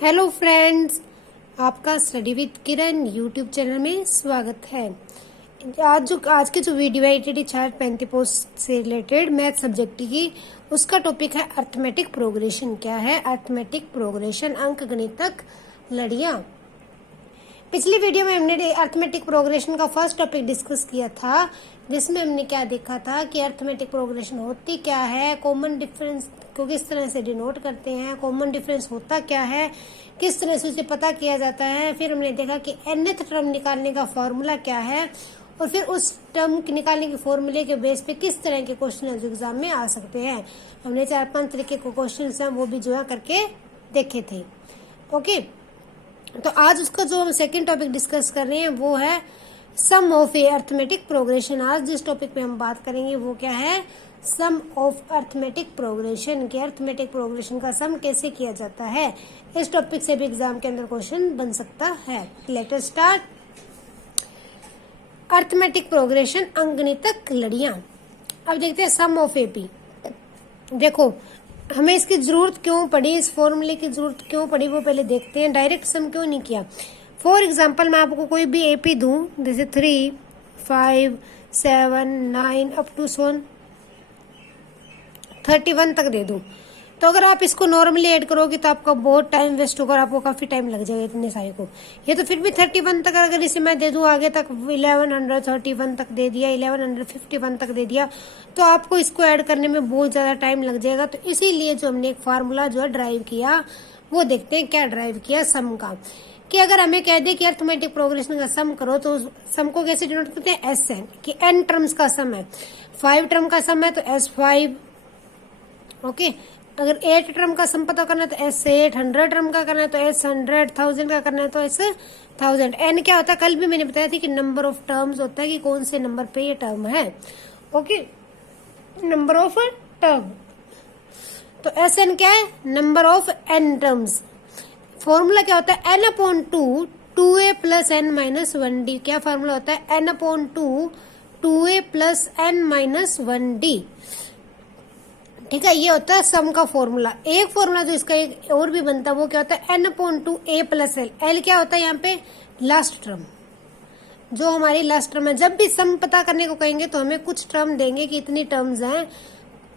Hello friends, आपका study with Kiran YouTube channel में स्वागत है। आज की जो वीडियो है ईटीटी 435 से रिलेटेड मैथ सब्जेक्ट की, उसका टॉपिक है अर्थमेटिक प्रोग्रेशन। क्या है अर्थमेटिक प्रोग्रेशन? अंक गणितक लड़ियां। पिछली वीडियो में हमने अर्थमेटिक प्रोग्रेशन का फर्स्ट टॉपिक डिस्कस किया था, जिसमें हमने क्या देखा था कि अर्थमेटिक प्रोग्रेशन होती क्या है, कॉमन डिफरेंस को किस तरह से डिनोट करते हैं, कॉमन डिफरेंस होता क्या है, किस तरह से उसे पता किया जाता है। फिर हमने देखा कि nth टर्म निकालने का फॉर्मूला क्या है, और फिर उस टर्म निकालने के फॉर्मूले के बेस पे किस तरह के क्वेश्चन एग्जाम में आ सकते हैं। हमने 4-5 तरीके के क्वेश्चन हैं वो भी जो है करके देखे थे। ओके, तो आज उसका जो हम सेकेंड टॉपिक डिस्कस कर रहे हैं वो है सम ऑफ ए अर्थमेटिक प्रोग्रेशन। आज जिस टॉपिक पे हम बात करेंगे वो क्या है, सम ऑफ अर्थमेटिक प्रोग्रेशन। के अर्थमेटिक प्रोग्रेशन का सम कैसे किया जाता है, इस टॉपिक से भी एग्जाम के अंदर क्वेश्चन बन सकता है। Let us start. Arithmetic progression, अंकगणितक लड़ियां। अब देखते हैं सम ऑफ एपी। देखो, हमें इसकी जरूरत क्यों पड़ी, इस फॉर्मूले की जरूरत क्यों पड़ी, वो पहले देखते हैं। डायरेक्ट सम क्यों नहीं किया। फॉर एग्जाम्पल, मैं आपको कोई भी एपी दूं, जैसे 3, 5, 7, 9 अप टू 31 तक दे दूं, तो अगर आप इसको नॉर्मली ऐड करोगे तो आपका बहुत टाइम वेस्ट होगा और आपको काफी टाइम लग जाएगा इतने सारे को। ये तो फिर भी 31 तक, अगर इसे मैं दे दूं आगे तक 1131 तक दे दिया, 1151 तक दे दिया, तो आपको इसको ऐड करने में बहुत ज्यादा टाइम लग जाएगा। तो इसीलिए जो हमने एक फार्मूला जो है ड्राइव किया, वो देखते हैं क्या ड्राइव किया सम का। कि अगर हमें कह दे कि अर्थमेटिक प्रोग्रेशन का सम करो, तो सम को कैसे डिनोट करते हैं, एस एन, कि एन टर्म्स का सम है। 5 टर्म का सम है तो S5। ओके, अगर 8 टर्म का सम पता करना है तो S8, 100 टर्म का करना है तो S100, 1000 का करना है तो S1000। एन क्या होता है, कल भी मैंने बताया थी कि नंबर ऑफ टर्म्स होता है कि कौन से नंबर पे ये टर्म है। ओके, नंबर ऑफ टर्म, तो Sn क्या है, number of N terms. Formula क्या होता है, n/2 2a plus n minus 1d। क्या फॉर्मूला होता है, n/2 2a plus n minus 1d। ठीक है, ये होता है सम का फॉर्मूला। एक फॉर्मूला जो इसका एक और भी बनता है वो क्या होता है, n/2 a plus l। l क्या होता है यहाँ पे, लास्ट टर्म, जो हमारी लास्ट टर्म है। जब भी सम पता करने को कहेंगे तो हमें कुछ टर्म देंगे कि इतनी टर्म्स हैं,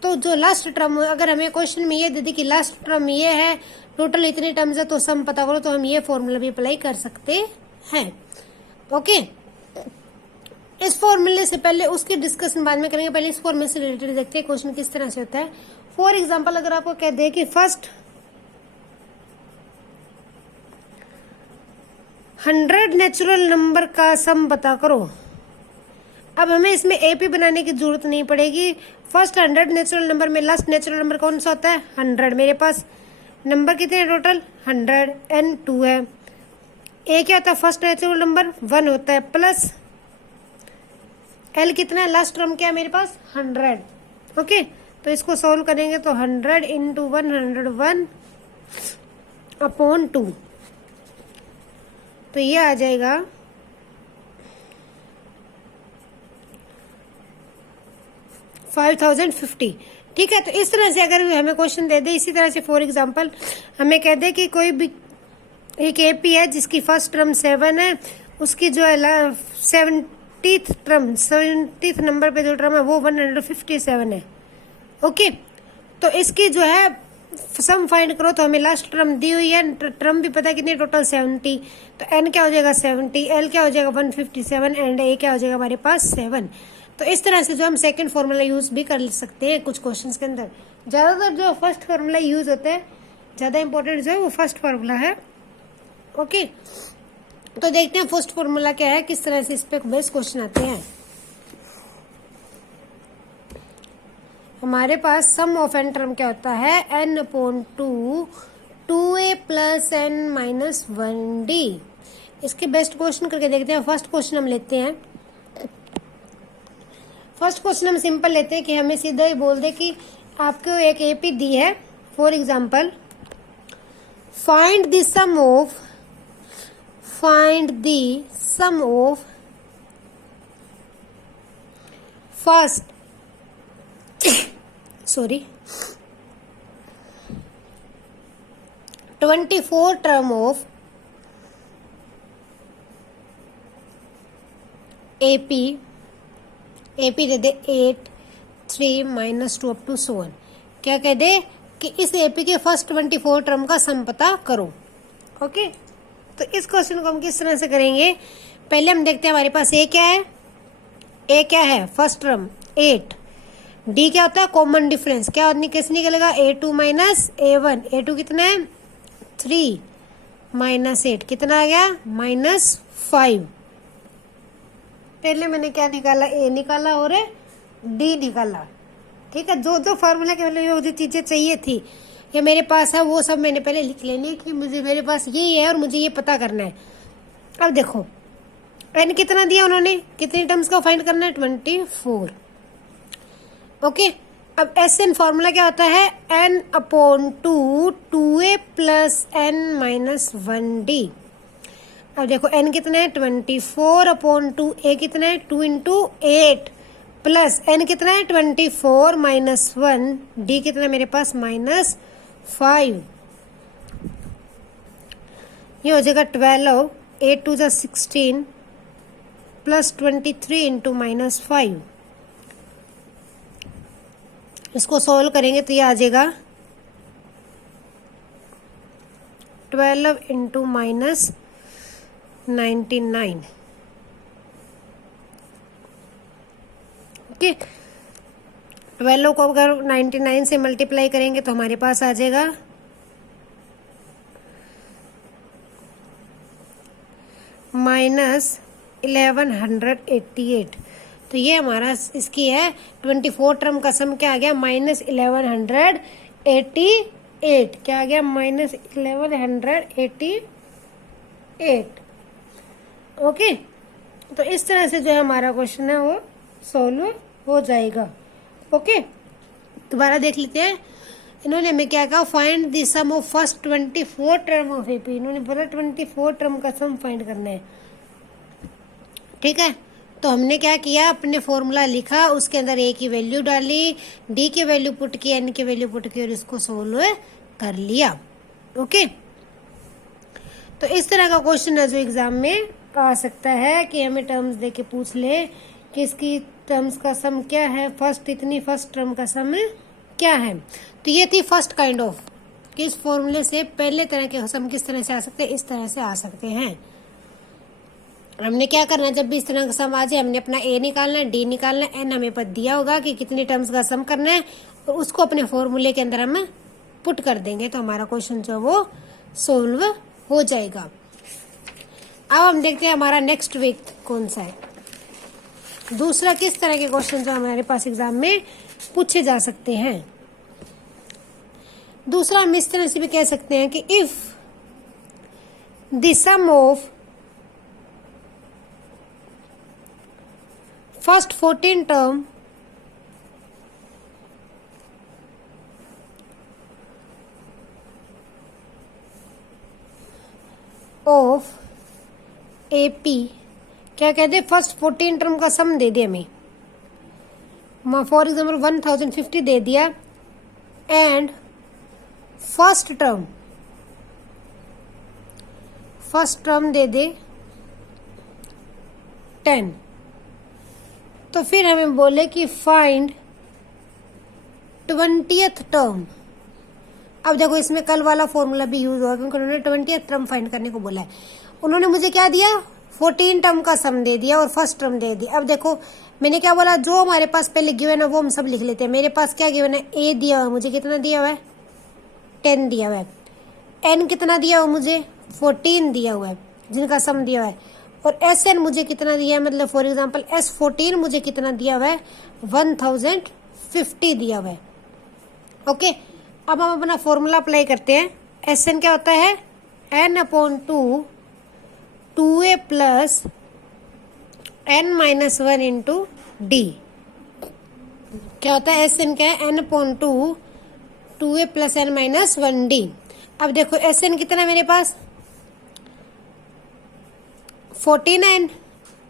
तो जो लास्ट टर्म, अगर हमें क्वेश्चन में ये दे दी कि लास्ट टर्म ये है, टोटल इतनी टर्म्स है, तो सम पता करो, तो हम ये फॉर्मूला भी अप्लाई कर सकते हैं। ओके, इस फॉर्मूले से पहले उसकी डिस्कशन बाद में करेंगे, पहले इस फॉर्मूले से रिलेटेड देखते हैं क्वेश्चन किस तरह से होता है। फॉर एग्जांपल, अगर आपको कह दे कि फर्स्ट 100 नेचुरल नंबर का सम पता करो। अब हमें इसमें एपी बनाने की जरूरत नहीं पड़ेगी। फर्स्ट 100 नेचुरल नंबर में लास्ट नेचुरल नंबर कौन सा होता है, 100। मेरे पास नंबर कितने हैं टोटल, 100, n 2 है। ए क्या होता है, फर्स्ट नेचुरल नंबर 1 होता है, प्लस एल कितना है, लास्ट टर्म क्या है मेरे पास, 100। ओके, तो इसको सॉल्व करेंगे तो 100 इंटू 101 अपॉन 2, तो ये आ जाएगा 5050। ठीक है, तो इस तरह से अगर हमें क्वेश्चन दे दे, इसी तरह से फॉर एग्जांपल हमें कह दे कि कोई भी एक एपी है जिसकी फर्स्ट टर्म 7 है, उसकी जो है 70th नंबर पे जो टर्म है वो 157 है। ओके, तो इसकी जो है सम फाइंड करो, तो हमें लास्ट टर्म दी हुई है, टर्म भी पता है कितनी, टोटल 70। तो एन क्या हो जाएगा 70, एल क्या हो जाएगा 157, एंड ए क्या हो जाएगा हमारे पास 7। तो इस तरह से जो हम सेकंड फॉर्मूला यूज भी कर सकते हैं कुछ क्वेश्चंस के अंदर। ज्यादातर जो फर्स्ट फॉर्मूला यूज होता है, ज्यादा इंपॉर्टेंट जो है वो फर्स्ट फॉर्मूला है। ओके, तो देखते हैं फर्स्ट फॉर्मूला क्या है, किस तरह से इस पे बेस्ट क्वेश्चन आते हैं। हमारे पास सम ऑफ एन टर्म क्या होता है, n/2 2a plus n minus 1d। इसके बेस्ट क्वेश्चन करके देखते हैं। फर्स्ट क्वेश्चन हम लेते हैं। फर्स्ट क्वेश्चन हम सिंपल लेते हैं कि हमें सीधा ही बोल दे कि आपको एक एपी दी है। For example, find the sum of first 24 term of AP दे दे 8 3 -2 अप टू 7। क्या कह दे कि इस एपी के फर्स्ट 24 टर्म का सम पता करो। ओके, तो इस क्वेश्चन को हम किस तरह से करेंगे, पहले हम देखते हैं हमारे पास ए क्या है। ए क्या है, फर्स्ट टर्म 8। डी क्या होता है, कॉमन डिफरेंस। क्या कैसे निकलेगा, A2 माइनस A1। A2 कितना है 3 माइनस 8 कितना आ गया -5। पहले मैंने क्या निकाला, ए निकाला और डी निकाला। ठीक है, जो जो फॉर्मूला के लिए जो चीजें चाहिए थी या मेरे पास है वो सब मैंने पहले लिख लेनी कि मुझे मेरे पास यही है और मुझे ये पता करना है। अब देखो एन कितना दिया उन्होंने, कितनी टर्म्स का फाइंड करना है 24। ओके, अब एस एन फॉर्मूला क्या होता है, n upon 2 2a plus n minus 1d। अब देखो n कितना है 24 अपॉन 2, a कितना है 2 इंटू 8 प्लस n कितना है 24 माइनस 1, d कितना मेरे पास -5। ये हो जाएगा 12, 8 2 16 प्लस 23 इंटू -5। इसको सॉल्व करेंगे तो ये आ जाएगा 12 इंटू -99। ओके, 12 को अगर 99 से मल्टीप्लाई करेंगे तो हमारे पास आ जाएगा -1188। तो ये हमारा इसकी है 24 टर्म का सम क्या आ गया -1188। क्या आ गया -1188। ओके, तो इस तरह से जो है हमारा क्वेश्चन है वो सॉल्व हो जाएगा। ओके, दोबारा देख लेते हैं। इन्होंने हमें क्या कहा, find the sum of first 24 term of AP. इन्होंने बोला 24 टर्म का सम फाइंड करना है। ठीक है, तो हमने क्या किया, अपने फॉर्मूला लिखा, उसके अंदर ए की वैल्यू डाली, डी की वैल्यू पुट की, एन की वैल्यू पुट की और इसको सोल्व कर लिया। ओके, तो इस तरह का क्वेश्चन है जो एग्जाम में आ सकता है कि हमें टर्म्स देके पूछ ले कि इसकी टर्म्स का सम क्या है, फर्स्ट टर्म का सम क्या है। तो ये थी फर्स्ट काइंड ऑफ, कि इस फॉर्मूले से पहले तरह के सम किस तरह से आ सकते हैं, इस तरह से आ सकते हैं। हमने क्या करना है, जब भी इस तरह का सम आ जाए हमने अपना ए निकालना है, डी निकालना है, एन हमें पता दिया होगा कि कितने टर्म्स का सम करना है और उसको अपने फॉर्मूले के अंदर हम पुट कर देंगे तो हमारा क्वेश्चन जो वो सोल्व हो जाएगा। अब हम देखते हैं हमारा नेक्स्ट वीक कौन सा है, दूसरा किस तरह के क्वेश्चन जो हमारे पास एग्जाम में पूछे जा सकते हैं। दूसरा हम इस तरह से भी कह सकते हैं कि if the sum of first 14 term of AP, क्या कहते हैं, फर्स्ट 14 टर्म का सम दे दिया हमें, फॉर एग्जाम्पल 1050 दे दिया, एंड फर्स्ट टर्म दे दे 10। तो फिर हमें बोले कि फाइंड 20th टर्म। अब देखो इसमें कल वाला फॉर्मूला भी यूज हुआ क्योंकि उन्होंने 20th टर्म फाइंड करने को बोला है। उन्होंने मुझे क्या दिया, 14 टर्म का सम दे दिया और फर्स्ट टर्म दे दी। अब देखो मैंने क्या बोला, जो हमारे पास पहले गिवन है वो हम सब लिख लेते हैं। मेरे पास क्या गिवन है, ए दिया हुआ है, मुझे कितना दिया हुआ है 10 दिया हुआ है, एन कितना दिया हुआ मुझे 14 दिया हुआ है जिनका सम दिया हुआ है, और एस एन मुझे कितना दिया है, मतलब फॉर एग्जांपल S14 मुझे कितना दिया हुआ है 1050 दिया हुआ है। ओके, अब हम अपना फॉर्मूला अप्लाई करते हैं। एस एन क्या होता है, n upon 2 2a plus n minus 1 into D. क्या होता है, एस एन क्या है, n upon 2 2a plus n minus 1d। अब देखो एस एन कितना है मेरे पास 49,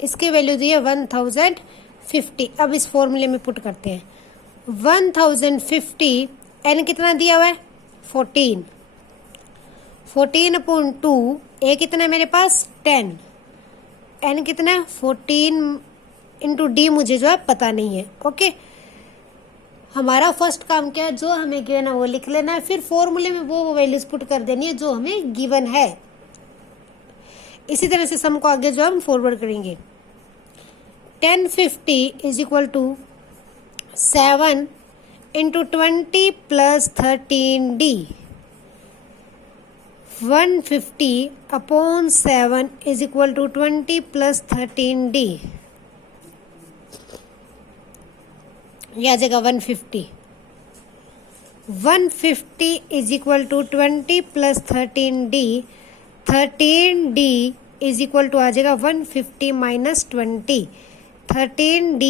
इसकी वैल्यू दी है 1050। अब इस फॉर्मूले में पुट करते हैं 1050, एन कितना दिया हुआ है 14, 14/2, ए कितना है मेरे पास 10, एन कितना है 14 इंटू डी मुझे जो है पता नहीं है। ओके, हमारा फर्स्ट काम क्या है, जो हमें गिवन है वो लिख लेना है, फिर फॉर्मूले में वो वैल्यूज पुट कर देनी है जो हमें गिवन है। इसी तरह से सम को आगे जो हम फॉरवर्ड करेंगे। 1050 is equal to 7 into 20 plus 13D। 150 upon 7 is equal to 20 plus 13D। ये आ जाएगा 150। 150 is equal to 20 plus 13D। 13D is equal to आ जाएगा 150 minus 20। 13D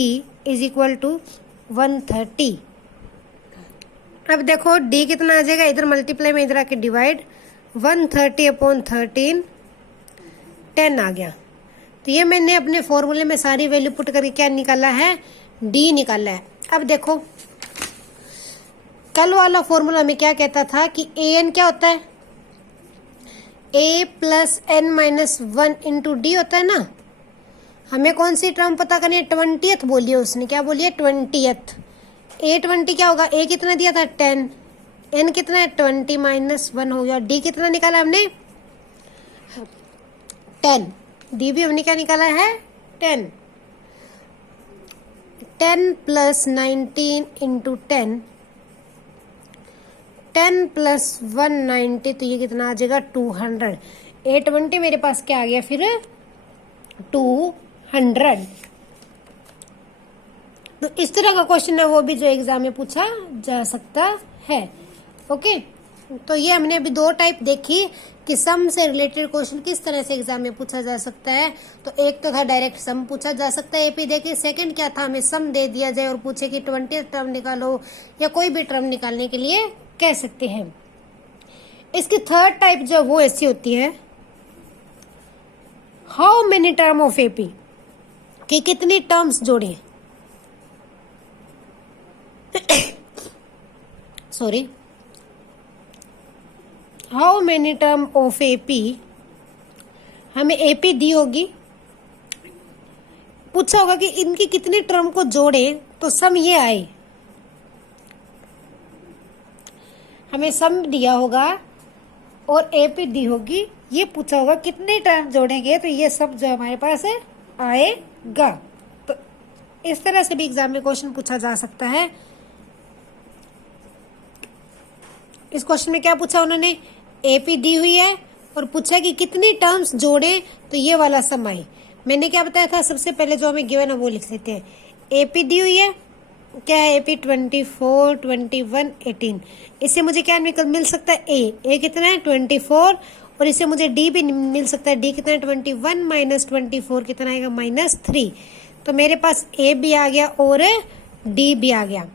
is equal to 130। अब देखो D कितना आ जाएगा, इधर मल्टीप्लाई में इधर आके डिवाइड, 130 अपॉन 13 10 आ गया। तो ये मैंने अपने फॉर्मूले में सारी वैल्यू पुट करके क्या निकाला है, D निकाला है। अब देखो कल वाला फॉर्मूला में क्या कहता था कि an क्या होता है, a plus N minus 1 into D होता है ना। हमें कौन सी टर्म पता करनी है, 20th बोली है उसने, क्या बोली है 20th। a 20 क्या होगा, a कितना दिया था 10, n कितना है 20 माइनस 1 हो गया। d कितना निकाला हमने 10, d भी हमने क्या निकाला है 10। 10 प्लस 19 इंटू 10, 10 प्लस 190, तो ये कितना आ जाएगा 200। 820 मेरे पास क्या आ गया फिर 200। तो इस तरह का क्वेश्चन है वो भी जो एग्जाम में पूछा जा सकता है। ओके, तो ये हमने अभी दो टाइप देखी कि सम से रिलेटेड क्वेश्चन किस तरह से एग्जाम में पूछा जा सकता है। तो एक तो था डायरेक्ट सम पूछा जा सकता है एपी देखिए, सेकंड क्या था, हमें सम दे दिया जाए और पूछे कि 20th टर्म निकालो या कोई भी टर्म निकालने के लिए कह सकते हैं। इसकी थर्ड टाइप जो वो ऐसी होती है, how many term of AP, कि कितनी टर्म्स जोड़े। Sorry, how many term of AP, हमें एपी दी होगी, पूछा होगा कि इनकी कितनी टर्म को जोड़े तो सम ये आए। हमें सम दिया होगा और एपी दी होगी, ये पूछा होगा कितने टर्म जोड़ेंगे तो ये सब जो हमारे पास है आएगा। तो इस तरह से भी एग्जाम में क्वेश्चन पूछा जा सकता है। इस क्वेश्चन में क्या पूछा उन्होंने, एपी दी हुई है और पूछा कि कितनी टर्म्स जोड़े तो ये वाला सम आए। मैंने क्या बताया था, सबसे पहले जो हमें गिवन है वो लिख लेते हैं। एपी दी हुई है, क्या है एपी 24, 21, 18। इससे मुझे क्या मिल सकता है, ए कितना है 24, और इससे मुझे डी भी मिल सकता है, डी कितना है 21 माइनस 24 कितना आएगा -3। तो मेरे पास ए भी आ गया और डी भी आ गया।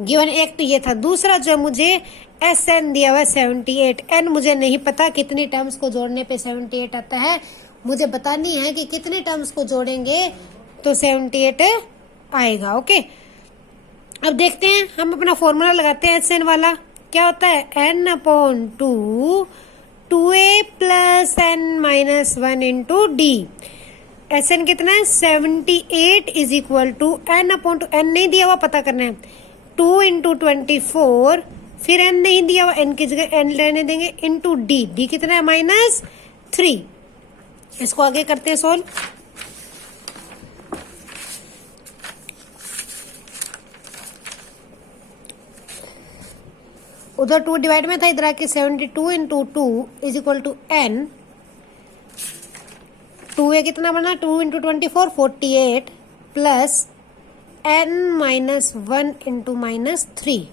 गिवन एक तो ये था। दूसरा जो मुझे एस एन दिया हुआ है 78, एन मुझे नहीं पता कितनी टर्म्स को जोड़ने पे 78 आता है, मुझे बतानी है कि कितने टर्म्स को जोड़ेंगे तो 78 आएगा। ओके, अब देखते हैं, हम अपना फॉर्मूला लगाते हैं एस एन वाला। क्या होता है, N upon 2 2a plus N minus 1 into D. S N कितना है 78 is equal to N upon two, N नहीं दिया हुआ पता करना है, 2 इंटू 24, फिर एन नहीं दिया हुआ, एन की जगह एन लेने देंगे, इंटू डी। डी कितना है -3। इसको आगे करते हैं सोल्व। उधर 2 डिवाइड में था, इधर आके 72 into 2 is equal to N. 2a कितना बना, 2 into 24 48 plus n minus 1 into -3।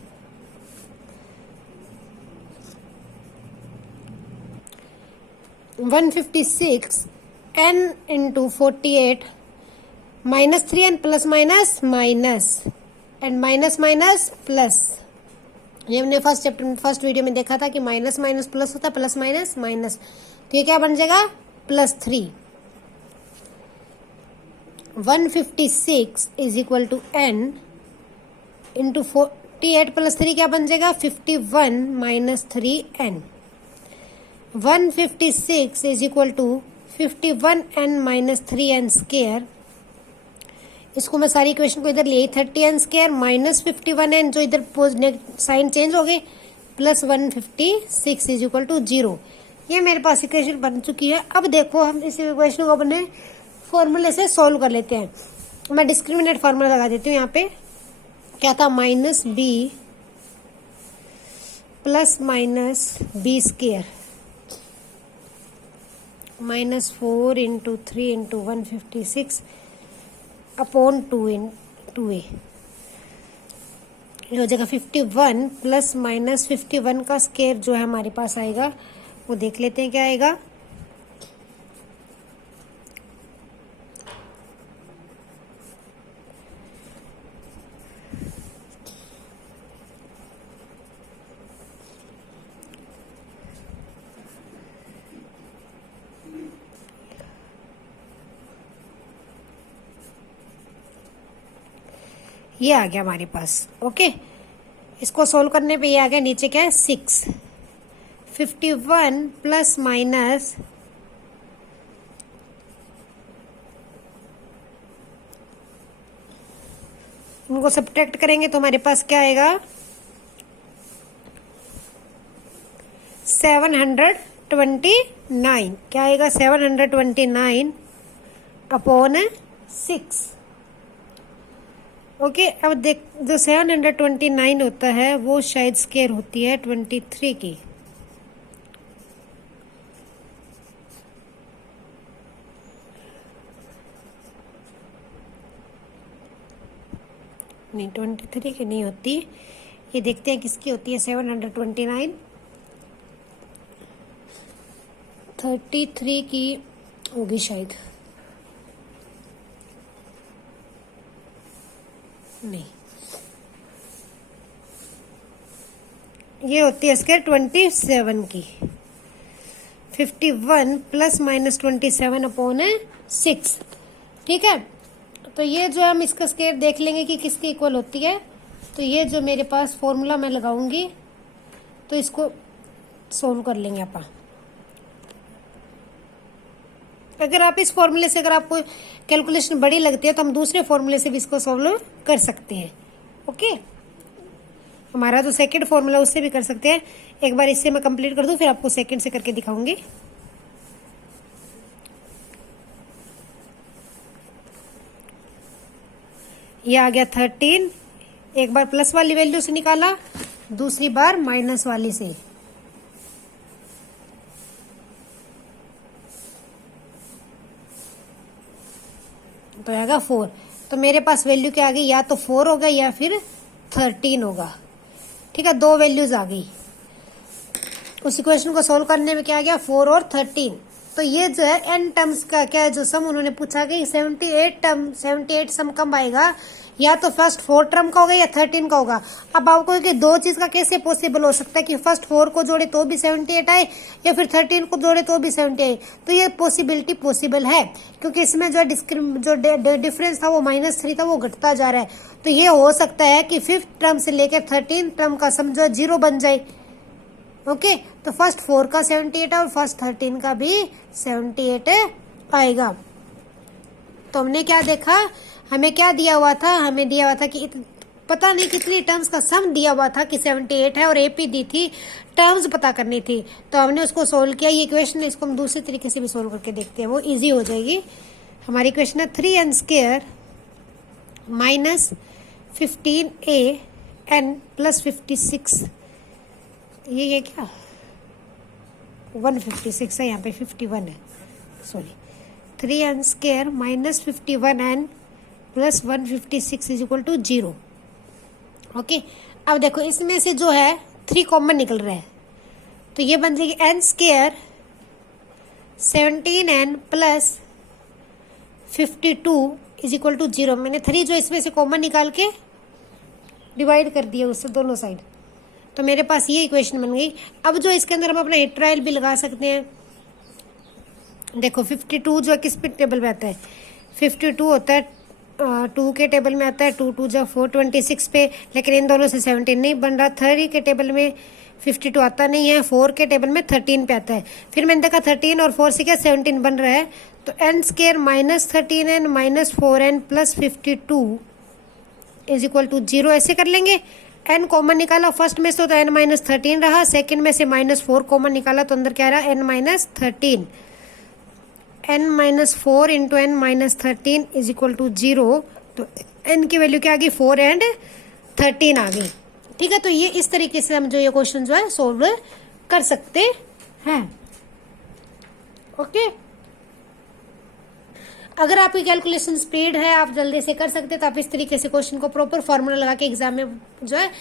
(156) n into 48 -3n plus minus minus and minus minus plus. ये हमने फर्स्ट वीडियो में देखा था कि माइनस माइनस प्लस होता है, प्लस माइनस माइनस, तो ये क्या बन जाएगा +3। 156 is equal to n into 48 plus 3 क्या बन जाएगा 51 minus 3n। 156 is equal to 51n minus 3n square. इसको मैं सारी इक्वेशन को इधर ले 30n स्क्वायर माइनस 51n, जो इधर साइन चेंज हो गए, प्लस 156 इज इक्वल टू 0। ये मेरे पास इक्वेशन बन चुकी है। अब देखो हम इस इक्वेशन को अपने फॉर्मूले से सॉल्व कर लेते हैं। मैं डिस्क्रिमिनेट फार्मूला लगा देती हूँ यहाँ पे। क्या था, minus B plus minus B square minus 4 into 3 into 156 upon 2a। ये हो जाएगा 51 प्लस माइनस 51 का स्क्वायर जो है हमारे पास आएगा, वो देख लेते हैं क्या आएगा। ये आ गया हमारे पास। ओके, इसको सोल्व करने पे ये आ गया, नीचे क्या है 6। 51 प्लस माइनस इनको सब्ट्रैक्ट करेंगे तो हमारे पास क्या आएगा 729। क्या आएगा 729 अपॉन 6। ओके, अब देख, जो 729 होता है वो शायद स्क्वायर होती है 23 की। नहीं, 23 की नहीं होती। ये देखते हैं किसकी होती है। 729 33 की होगी शायद। नहीं, ये होती है स्क्वायर 27 की। 51 प्लस माइनस 27 अपॉन 6। ठीक है, तो ये जो हम इसका स्क्वायर देख लेंगे कि किसकी इक्वल होती है। तो ये जो मेरे पास फॉर्मूला मैं लगाऊंगी तो इसको सोल्व कर लेंगे अपन। अगर आप इस फॉर्मूले से, अगर आपको कैलकुलेशन बड़ी लगती है तो हम दूसरे फॉर्मूले से भी इसको सोल्व कर सकते हैं। ओके, हमारा जो सेकंड फॉर्मूला उससे भी कर सकते हैं। एक बार इससे मैं कंप्लीट कर दूं, फिर आपको सेकंड से करके दिखाऊंगी। ये आ गया 13। एक बार प्लस वाली वैल्यू से निकाला, दूसरी बार माइनस वाली से। तो आएगा 4। तो मेरे पास वैल्यू क्या आ गई, या तो 4 होगा या फिर 13 होगा। ठीक है, दो वैल्यूज आ गई। उस इक्वेशन को सोल्व करने में क्या आ गया 4 और 13। तो ये जो है n टर्म्स का क्या है, जो सम उन्होंने पूछा कि 78 सम कम आएगा, या तो फर्स्ट 4 टर्म का होगा या 13 का होगा। अब आपको कि दो चीज का कैसे पॉसिबल हो सकता है कि फर्स्ट 4 को जोड़े तो भी 78 आए या फिर 13 को जोड़े तो भी 70 आए। तो ये पॉसिबिलिटी पॉसिबल है, क्योंकि इसमें जो डिफरेंस था वो -3 था, वो घटता जा रहा है। तो ये हो सकता है कि 5th टर्म से लेकर 13 टर्म का सम जो 0 बन जाए। ओके, तो फर्स्ट 4 का 78 है और फर्स्ट 13 का भी 78 आएगा। तो हमने क्या देखा, हमें क्या दिया हुआ था, हमें दिया हुआ था कि पता नहीं कितनी टर्म्स का सम दिया हुआ था कि 78 है, और एपी दी थी, टर्म्स पता करनी थी। तो हमने उसको सोल्व किया। ये इक्वेशन, इसको हम दूसरे तरीके से भी सोल्व करके देखते हैं, वो इजी हो जाएगी। हमारी इक्वेशन है 3n square minus 15an plus 56। ये क्या 156 है, यहाँ पे 51 है, sorry. 3n square minus 51n plus 156 is equal to 0। Okay, अब देखो इसमें से जो है 3 कॉमन निकल रहा है, तो ये बन जाएगी n square 17n plus 52 is equal to 0। मैंने 3 जो इसमें से कॉमन निकाल के डिवाइड कर दिया उससे दोनों साइड, तो मेरे पास ये इक्वेशन बन गई। अब जो इसके अंदर हम अपना हिट ट्रायल भी लगा सकते हैं। देखो 52 जो किस पे टेबल में आता है, 52 होता है 2 के टेबल में आता है, 2 2 जा 4, 26 पे, लेकिन इन दोनों से 17 नहीं बन रहा। 30 के टेबल में 52 आता नहीं है, 4 के टेबल में 13 पे आता है। फिर मैंने देखा 13 और 4 से क्या 17 बन रहा है, तो n square minus 13n minus 4n plus 52 is equal to 0 ऐसे कर लेंगे। n कॉमन निकाला फर्स्ट में से तो n माइनस 13 रहा, सेकेंड में से माइनस 4 कॉमन निकाला तो अंदर क्या रहा n minus 13, n minus 4 into n minus 13 is equal to 0। तो n की वैल्यू क्या आ गई 4 एंड 13 आ गई। ठीक है, तो ये इस तरीके से हम जो ये क्वेश्चन जो है सोल्व कर सकते हैं। ओके, अगर आपकी कैलकुलेशन स्पीड है, आप जल्दी से कर सकते हैं, तो आप इस तरीके से क्वेश्चन को प्रॉपर फॉर्मूला लगा के एग्जाम में जो है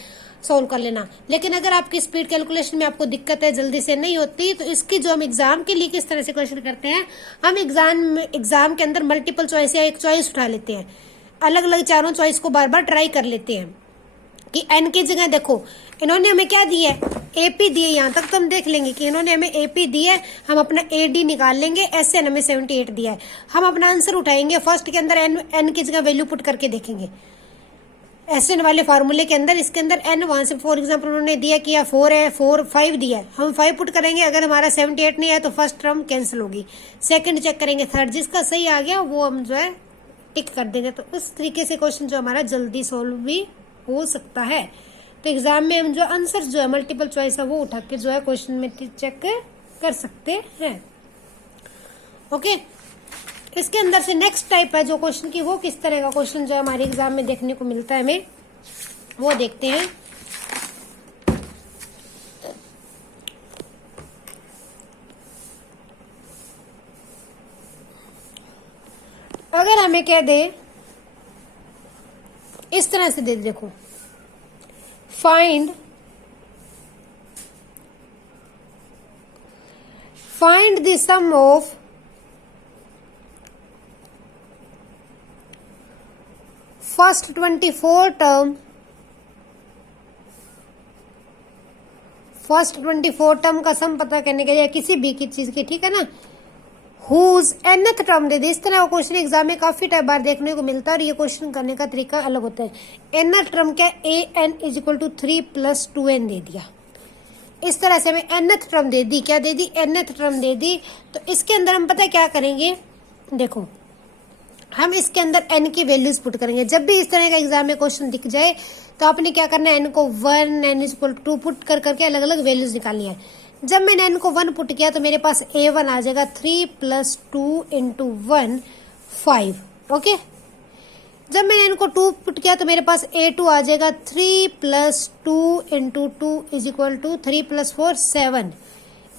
सोल्व कर लेना। लेकिन अगर आपकी स्पीड कैलकुलेशन में आपको दिक्कत है, जल्दी से नहीं होती, तो इसकी जो हम एग्जाम के लिए किस तरह से क्वेश्चन करते हैं, हम एग्जाम के अंदर मल्टीपल चॉइस या एक चॉइस उठा लेते हैं, अलग अलग चारों चॉइस को बार बार ट्राई कर लेते हैं कि एन की जगह देखो इन्होंने हमें क्या दिया है, एपी दिए, यहाँ तक तो हम देख लेंगे कि इन्होंने हमें एपी दिया है, हम अपना एडी निकाल लेंगे, एसएन हमें 78 दिया है, हम अपना आंसर उठाएंगे, फर्स्ट के अंदर एन की जगह वैल्यू पुट करके देखेंगे एसएन वाले फार्मूले के अंदर, इसके अंदर एन वहां से फॉर एग्जाम्पल उन्होंने दिया कि 4 है, 5 दिया है, हम 5 पुट करेंगे, अगर हमारा 78 नहीं है तो फर्स्ट टर्म कैंसिल होगी, सेकंड चेक करेंगे, थर्ड जिसका सही आ गया वो हम जो है टिक कर देंगे। तो उस तरीके से क्वेश्चन जो हमारा जल्दी सोल्व भी हो सकता है। तो एग्जाम में हम जो आंसर जो है मल्टीपल चॉइस है वो उठा के जो है क्वेश्चन में चेक कर सकते हैं। ओके, इसके अंदर से नेक्स्ट टाइप है जो क्वेश्चन की, वो किस तरह का क्वेश्चन जो है हमारे एग्जाम में देखने को मिलता है हमें, वो देखते हैं। अगर हमें कह दे इस तरह से दे, देखो find the sum of first 24 term, first 24 term का सम पता करने के लिए किसी भी की चीज की, ठीक है ना, हुज nth टर्म दे दी। इस तरह का क्वेश्चन एग्जाम में काफी टाइम बार देखने को मिलता है और ये क्वेश्चन करने का तरीका अलग होता है। nth टर्म क्या, a n is equal to 3 plus 2n दे दिया, इस तरह से हमें nth टर्म दे दी, क्या दे दी, nth टर्म दे दी। तो इसके अंदर हम पता है क्या करेंगे, देखो हम इसके अंदर n की वैल्यूज पुट करेंगे। जब भी इस तरह का एग्जाम में क्वेश्चन दिख जाए तो आपने क्या करना है, n को 1 n is equal to 2 put कर करके अलग अलग वैल्यूज निकालनी है। जब मैंने n को 1 पुट किया तो मेरे पास a1 आ जाएगा 3 प्लस 2 इंटू 1 5। ओके, जब मैंने n को 2 पुट किया तो मेरे पास a2 आ जाएगा 3 plus 2 into 2 is equal to 3 plus 4 7।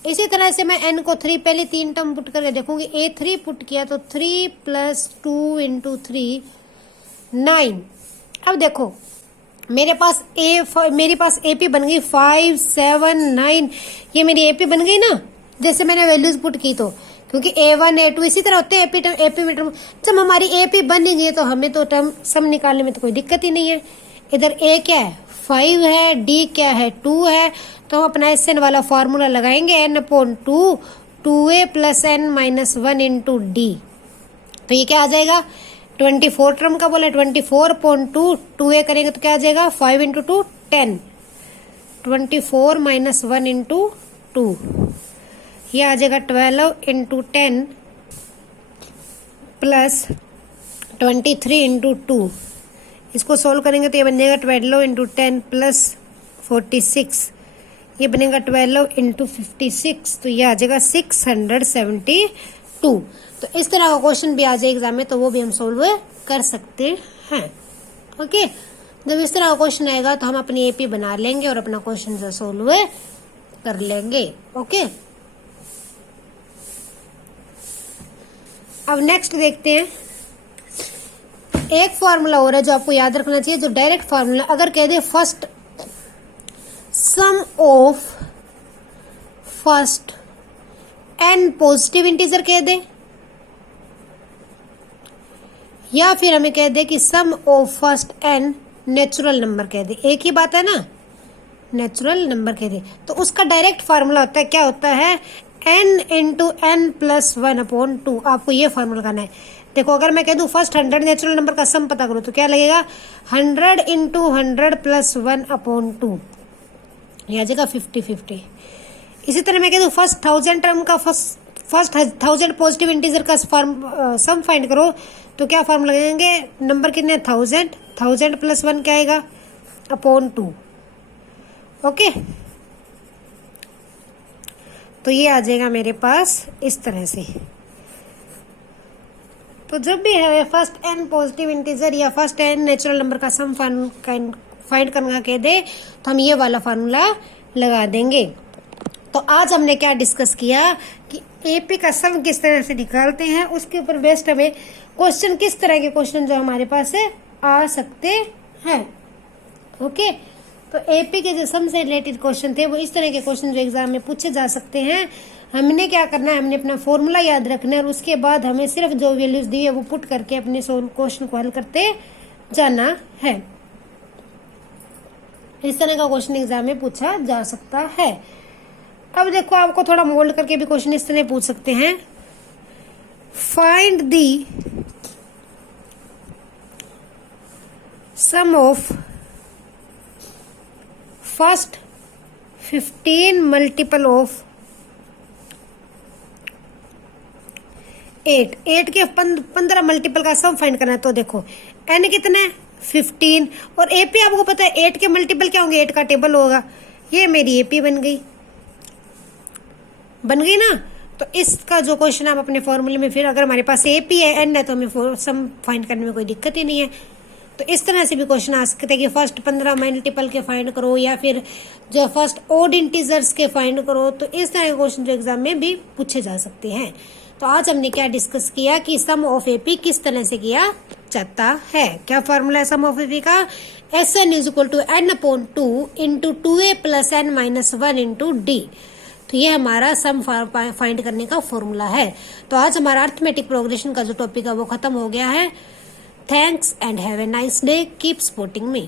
इसी तरह से मैं n को 3 पहले 3 टर्म पुट करके देखूंगी, a3 पुट किया तो 3 प्लस 2 इंटू 3 9। अब देखो मेरे पास एपी बन गई 5 7 9, ये मेरी एपी बन गई ना, जैसे मैंने वैल्यूज पुट की। तो क्योंकि a1 a2 इसी तरह होते हैं एपी में टर्म, जब हमारी एपी बन गई तो हमें तो टर्म सम निकालने में तो कोई दिक्कत ही नहीं है। इधर a क्या है 5 है, d क्या है 2 है, तो हम अपना एस एन वाला फॉर्मूला लगाएंगे n/2 2a plus n minus 1 into D. तो ये क्या आ जाएगा, 24 टर्म का बोला 24/2 2a करेंगे तो क्या आ जाएगा 5 इंटू 2 10, 24 माइनस 1 इंटू 2, ये आ जाएगा 12 इंटू 10 प्लस 23 इंटू 2। इसको सोल्व करेंगे तो ये बन जाएगा 12 इंटू 10 प्लस 46, ये बनेगा 12 इंटू 56, तो ये आ जाएगा 672। तो इस तरह का क्वेश्चन भी आ जाए एग्जाम में तो वो भी हम सोल्व कर सकते हैं। ओके, जब इस तरह का क्वेश्चन आएगा तो हम अपनी एपी बना लेंगे और अपना क्वेश्चन जो सोल्व कर लेंगे। ओके, अब नेक्स्ट देखते हैं, एक फॉर्मूला हो रहा है जो आपको याद रखना चाहिए, जो डायरेक्ट फॉर्मूला। अगर कह दे first sum of first n positive integer कह दे, या फिर हमें कह दे कि sum of first n natural number कह दे, एक ही बात है ना, नेचुरल नंबर कह दे, तो उसका डायरेक्ट फार्मूला होता है, क्या होता है, n इंटू n प्लस 1/2। आपको ये फार्मूला करना है। देखो अगर मैं कह दूं फर्स्ट 100 नेचुरल नंबर का सम पता करो तो क्या लगेगा, 100 इंटू 100 प्लस 1/2, ये आ जाएगा 50-50। इसी तरह मैं कह दूँ फर्स्ट 1000 टर्म का फर्स्ट 1000 पॉजिटिव इंटीजर का सम फाइंड करो, तो क्या फॉर्म लगाएंगे, नंबर कितने 1000 प्लस 1 क्या आएगा अपॉन 2। ओके, तो ये आ जाएगा मेरे पास इस तरह से। तो जब भी है फर्स्ट n पॉजिटिव इंटीजर या फर्स्ट n नेचुरल नंबर का सम फाइंड करना कह दे तो हम ये वाला फार्मूला लगा देंगे। तो आज हमने क्या डिस्कस किया कि एपी का सम किस तरह से निकालते हैं, उसके ऊपर बेस्ड हमें क्वेश्चन, किस तरह के क्वेश्चन जो हमारे पास है आ सकते हैं। ओके, तो एपी के जो सम से रिलेटेड क्वेश्चन थे वो इस तरह के क्वेश्चन जो एग्जाम में पूछे जा सकते हैं। हमने क्या करना है, हमने अपना फॉर्मूला याद रखना है और उसके बाद हमें सिर्फ जो वैल्यूज दी है वो पुट करके अपने क्वेश्चन को हल करते जाना है। इस तरह का क्वेश्चन एग्जाम में पूछा जा सकता है। अब देखो, आपको थोड़ा मोल्ड करके भी क्वेश्चन इस तरह पूछ सकते हैं, find the sum of first 15 multiple of 8 के 15 मल्टीपल का सम फाइंड करना है। तो देखो n कितना है 15 और एपी आपको पता है 8 के मल्टीपल क्या होंगे, 8 का टेबल होगा। ये मेरी एपी बन गई ना। तो इसका जो क्वेश्चन आप अपने फॉर्मूले में, फिर अगर हमारे पास एपी है n है तो हमें सम फाइंड करने में कोई दिक्कत ही नहीं है। तो इस तरह से भी क्वेश्चन आ सकते हैं कि फर्स्ट 15 मल्टीपल के फाइंड करो या फिर जो फर्स्ट ओड इंटीजर्स के फाइंड करो। तो इस तरह के क्वेश्चन जो एग्जाम में भी पूछे जा सकते हैं। तो आज हमने क्या डिस्कस किया कि सम ऑफ एपी किस तरह से किया जाता है। क्या फॉर्मूला है सम ऑफ एपी का, Sn = n/2 × 2a + n - 1 × d। तो ये हमारा सम फाइंड करने का फॉर्मूला है। तो आज हमारा अर्थमेटिक प्रोग्रेशन का जो टॉपिक है वो खत्म हो गया है। Thanks and have a nice day, keep supporting me.